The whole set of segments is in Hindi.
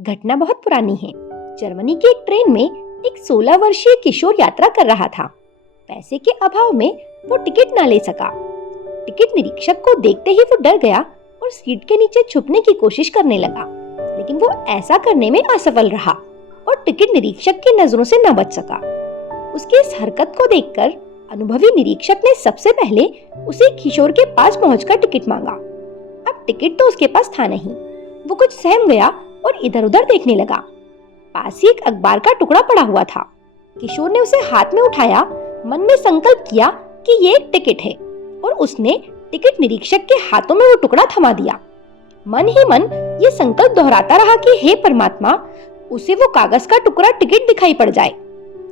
घटना बहुत पुरानी है। जर्मनी की एक ट्रेन में एक 16 वर्षीय किशोर यात्रा कर रहा था। पैसे के अभाव में वो टिकट ना ले सका। टिकट निरीक्षक को देखते ही वो डर गया और सीट के नीचे छुपने की कोशिश करने लगा, लेकिन वो ऐसा करने में असफल रहा और टिकट निरीक्षक की नजरों से न बच सका। उसकी इस हरकत को देखकर अनुभवी निरीक्षक ने सबसे पहले उसे किशोर के पास पहुंचकर टिकट मांगा। अब टिकट तो उसके पास था नहीं। वो कुछ सहम गया और इधर उधर देखने लगा। पास ही एक अखबार का टुकड़ा पड़ा हुआ था। किशोर ने उसे हाथ में उठाया, मन में संकल्प किया कि ये एक टिकट है और उसने टिकट निरीक्षक के हाथों में वो टुकड़ा थमा दिया। मन ही मन ये संकल्प दोहराता रहा कि हे परमात्मा, उसे वो कागज का टुकड़ा टिकट दिखाई पड़ जाए।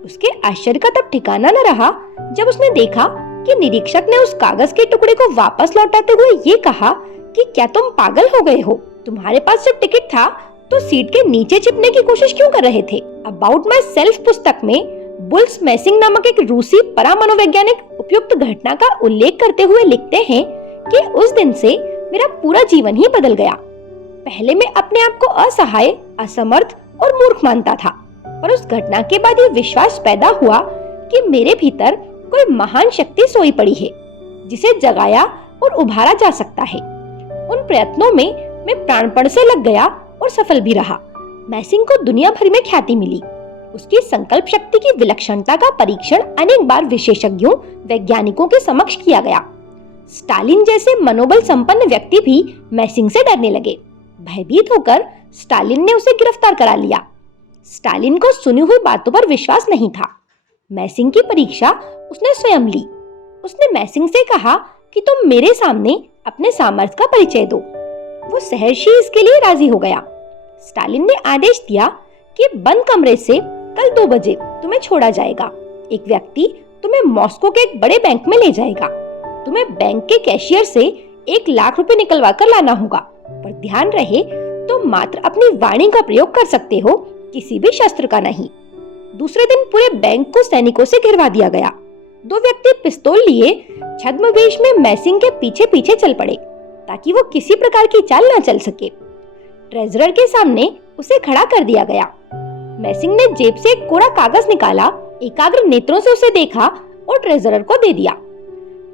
उसके आश्चर्य का तब ठिकाना न रहा जब उसने देखा कि निरीक्षक ने उस कागज के टुकड़े को वापस लौटाते हुए ये कहा कि क्या तुम पागल हो गए हो? तुम्हारे पास जब टिकट था तो सीट के नीचे छिपने की कोशिश क्यों कर रहे थे? अबाउट माई सेल्फ पुस्तक में बुल्स मैसिंग नामक एक रूसी परामनोवैज्ञानिक उपयुक्त घटना का उल्लेख करते हुए लिखते हैं कि उस दिन से मेरा पूरा जीवन ही बदल गया। पहले मैं अपने आप को असहाय, असमर्थ और मूर्ख मानता था, पर उस घटना के बाद ये विश्वास पैदा हुआ कि मेरे भीतर कोई महान शक्ति सोई पड़ी है जिसे जगाया और उभारा जा सकता है। उन प्रयत्नों में मैं प्राणपण से लग गया और सफल भी रहा। मैसिंग को दुनिया भर में ख्याति मिली। उसकी संकल्प शक्ति की विलक्षणता का परीक्षण अनेक बार विशेषज्ञों, वैज्ञानिकों के समक्ष किया गया। स्टालिन जैसे मनोबल संपन्न व्यक्ति भी मैसिंग से डरने लगे। भयभीत होकर स्टालिन ने उसे गिरफ्तार करा लिया। स्टालिन को सुनी हुई बातों पर विश्वास नहीं था। मैसिंग की परीक्षा उसने स्वयं ली। उसने मैसिंग से कहा कि तुम मेरे सामने अपने सामर्थ्य का परिचय दो। वो सहर्षी इसके लिए राजी हो गया। स्टालिन ने आदेश दिया कि बंद कमरे से कल 2 बजे तुम्हें छोड़ा जाएगा। एक व्यक्ति तुम्हें मॉस्को के एक बड़े बैंक में ले जाएगा। तुम्हें बैंक के कैशियर से 1 लाख रुपए निकलवा कर लाना होगा, पर ध्यान रहे तुम मात्र अपनी वाणी का प्रयोग कर सकते हो, किसी भी शस्त्र का नहीं। दूसरे दिन पूरे बैंक को सैनिकों से घिरवा दिया गया। 2 व्यक्ति पिस्तौल लिए छद्मवेश में मैसिंग के पीछे पीछे चल पड़े ताकि वो किसी प्रकार की चाल न चल सके। ट्रेजरर के सामने उसे खड़ा कर दिया गया। मैसिंग ने जेब से एक कोरा कागज निकाला, एकाग्र नेत्रों से उसे देखा और ट्रेजरर को दे दिया।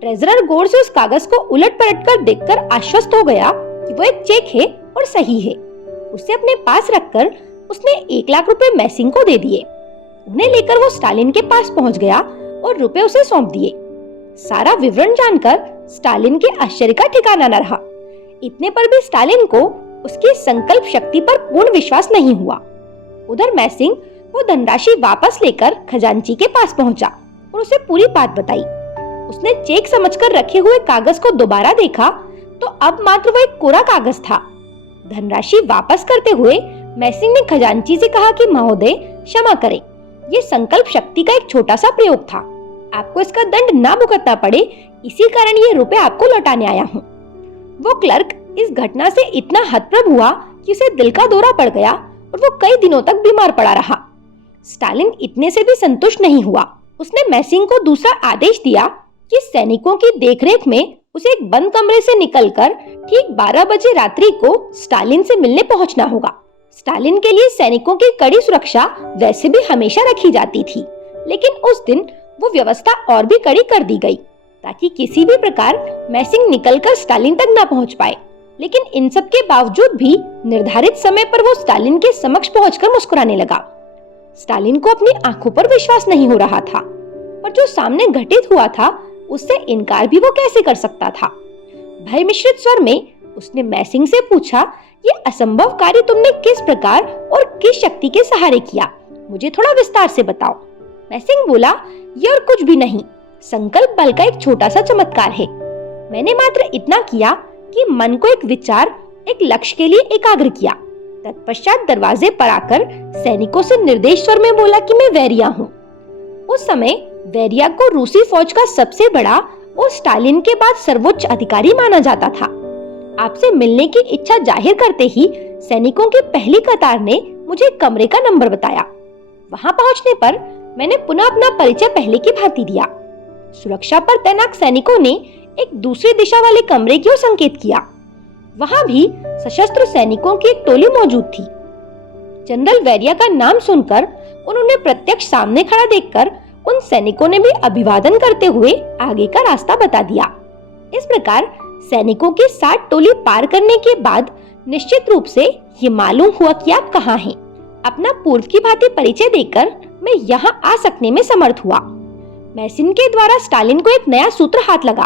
ट्रेजरर गौर से उस कागज को उलट पलट कर देखकर आश्वस्त हो गया कि वो एक चेक है और सही है। उसे अपने पास रखकर उसने 1 लाख रुपए मैसिंग को दे दिए। उन्हें लेकर वो स्टालिन के पास पहुंच गया और रुपए उसे सौंप दिए। सारा विवरण जानकर स्टालिन के आश्चर्य का ठिकाना न रहा। इतने पर भी स्टालिन को उसकी संकल्प शक्ति पर पूर्ण विश्वास नहीं हुआ। उधर मैसिंग वो धनराशि वापस लेकर खजांची के पास पहुंचा और उसे पूरी बात बताई। उसने चेक समझकर रखे हुए कागज को दोबारा देखा तो अब मात्र वो एक कोरा कागज था। धनराशि वापस करते हुए मैसिंग ने खजांची से कहा कि महोदय क्षमा करें, ये संकल्प शक्ति का एक छोटा सा प्रयोग था। आपको इसका दंड ना भुगतना पड़े, इसी कारण ये रुपए आपको लौटाने आया हूँ। वो क्लर्क इस घटना से इतना हतप्रभ हुआ कि उसे दिल का दौरा पड़ गया और वो कई दिनों तक बीमार पड़ा रहा। स्टालिन इतने से भी संतुष्ट नहीं हुआ। उसने मैसिंग को दूसरा आदेश दिया कि सैनिकों की देखरेख में उसे एक बंद कमरे से निकलकर ठीक 12 बजे रात्रि को स्टालिन से मिलने पहुंचना होगा। स्टालिन के लिए सैनिकों की कड़ी सुरक्षा वैसे भी हमेशा रखी जाती थी, लेकिन उस दिन वो व्यवस्था और भी कड़ी कर दी गई ताकि किसी भी प्रकार मैसिंग निकलकर स्टालिन तक न पहुंच पाए। लेकिन इन सब के बावजूद भी निर्धारित समय पर वो स्टालिन के समक्ष पहुंचकर मुस्कुराने लगा। स्टालिन को अपनी आंखों पर विश्वास नहीं हो रहा था, पर जो सामने घटित हुआ था उससे इनकार भी वो कैसे कर सकता था। भय मिश्रित स्वर में उसने मैसिंग से पूछा, ये असंभव कार्य तुमने किस प्रकार और किस शक्ति के सहारे किया? मुझे थोड़ा विस्तार से बताओ। मैसिंग बोला, ये और कुछ भी नहीं, संकल्प बल का एक छोटा सा चमत्कार है। मैंने मात्र इतना किया कि मन को एक विचार, एक लक्ष्य के लिए एकाग्र किया। तत्पश्चात दरवाजे पर आकर सैनिकों से निर्देश स्वर में बोला कि मैं वैरिया हूँ। उस समय वैरिया को रूसी फौज का सबसे बड़ा और स्टालिन के बाद सर्वोच्च अधिकारी माना जाता था। आपसे मिलने की इच्छा जाहिर करते ही सैनिकों की पहली कतार ने मुझे कमरे का नंबर बताया। वहां पहुंचने पर मैंने पुनः अपना परिचय पहले की भांति दिया। सुरक्षा पर तैनात सैनिकों ने एक दूसरी दिशा वाले कमरे की ओर संकेत किया। वहां भी सशस्त्र सैनिकों की एक टोली मौजूद थी। जनरल वैरिया का नाम सुनकर उन्होंने प्रत्यक्ष सामने खड़ा देखकर उन सैनिकों ने भी अभिवादन करते हुए आगे का रास्ता बता दिया। इस प्रकार सैनिकों की 60 टोली पार करने के बाद निश्चित रूप से ये मालूम हुआ कि आप कहाँ हैं। अपना पूर्व की भांति परिचय देकर मैं यहाँ आ सकने में समर्थ हुआ। मैसिन के द्वारा स्टालिन को एक नया सूत्र हाथ लगा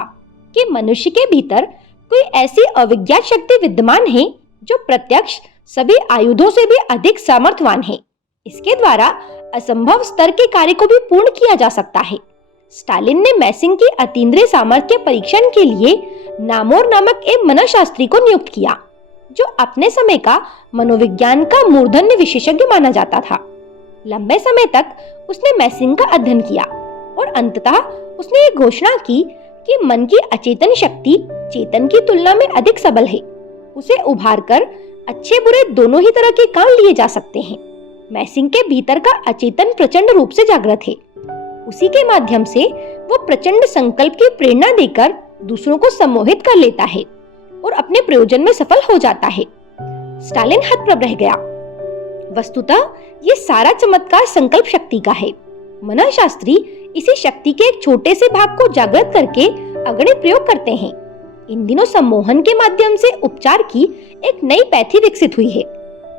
कि मनुष्य के भीतर कोई ऐसी अविज्ञात शक्ति विद्यमान है जो प्रत्यक्ष सभी आयुधों से भी अधिक सामर्थ्यवान है। इसके द्वारा असंभव स्तर के कार्य को भी पूर्ण किया जा सकता है। स्टालिन ने मैसिंग की अतीन्द्रिय सामर्थ्य के परीक्षण के लिए नामोर नामक एक मनोशास्त्री को नियुक्त किया, जो अपने समय का मनोविज्ञान का मूर्धन्य विशेषज्ञ माना जाता था। लंबे समय तक उसने मैसिंग का अध्ययन किया और अंततः उसने ये घोषणा की कि मन की अचेतन शक्ति चेतन की तुलना में अधिक सबल है। उसे उभार कर अच्छे बुरे दोनों ही तरह के काम लिए जा सकते हैं। मैसिंग के भीतर का अचेतन प्रचंड रूप से जागृत है। उसी के माध्यम से वो प्रचंड संकल्प की प्रेरणा देकर दूसरों को सम्मोहित कर लेता है और अपने प्रयोजन में सफल हो जाता है। स्टालिन हतप्रभ रह गया। वस्तुतः ये सारा चमत्कार संकल्प शक्ति का है। मनोशास्त्री इसी शक्ति के एक छोटे से भाग को जागृत करके अगणित प्रयोग करते हैं। इन दिनों सम्मोहन के माध्यम से उपचार की एक नई पैथी विकसित हुई है।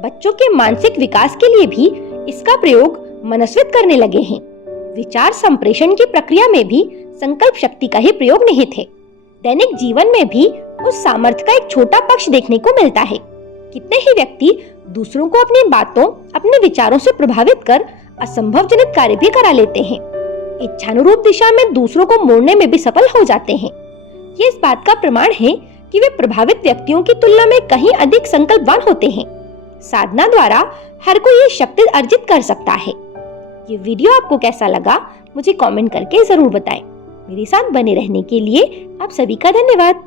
बच्चों के मानसिक विकास के लिए भी इसका प्रयोग मनस्वित करने लगे हैं। विचार संप्रेषण की प्रक्रिया में भी संकल्प शक्ति का ही प्रयोग निहित है। दैनिक जीवन में भी उस सामर्थ्य का एक छोटा पक्ष देखने को मिलता है। कितने ही व्यक्ति दूसरों को अपनी बातों, अपने विचारों से प्रभावित कर असंभव जनित कार्य भी करा लेते हैं। इच्छानुरूप दिशा में दूसरों को मोड़ने में भी सफल हो जाते हैं। ये इस बात का प्रमाण है कि वे प्रभावित व्यक्तियों की तुलना में कहीं अधिक संकल्पवान होते हैं। साधना द्वारा हर कोई ये शक्ति अर्जित कर सकता है। ये वीडियो आपको कैसा लगा मुझे कमेंट करके जरूर बताएं। मेरे साथ बने रहने के लिए आप सभी का धन्यवाद।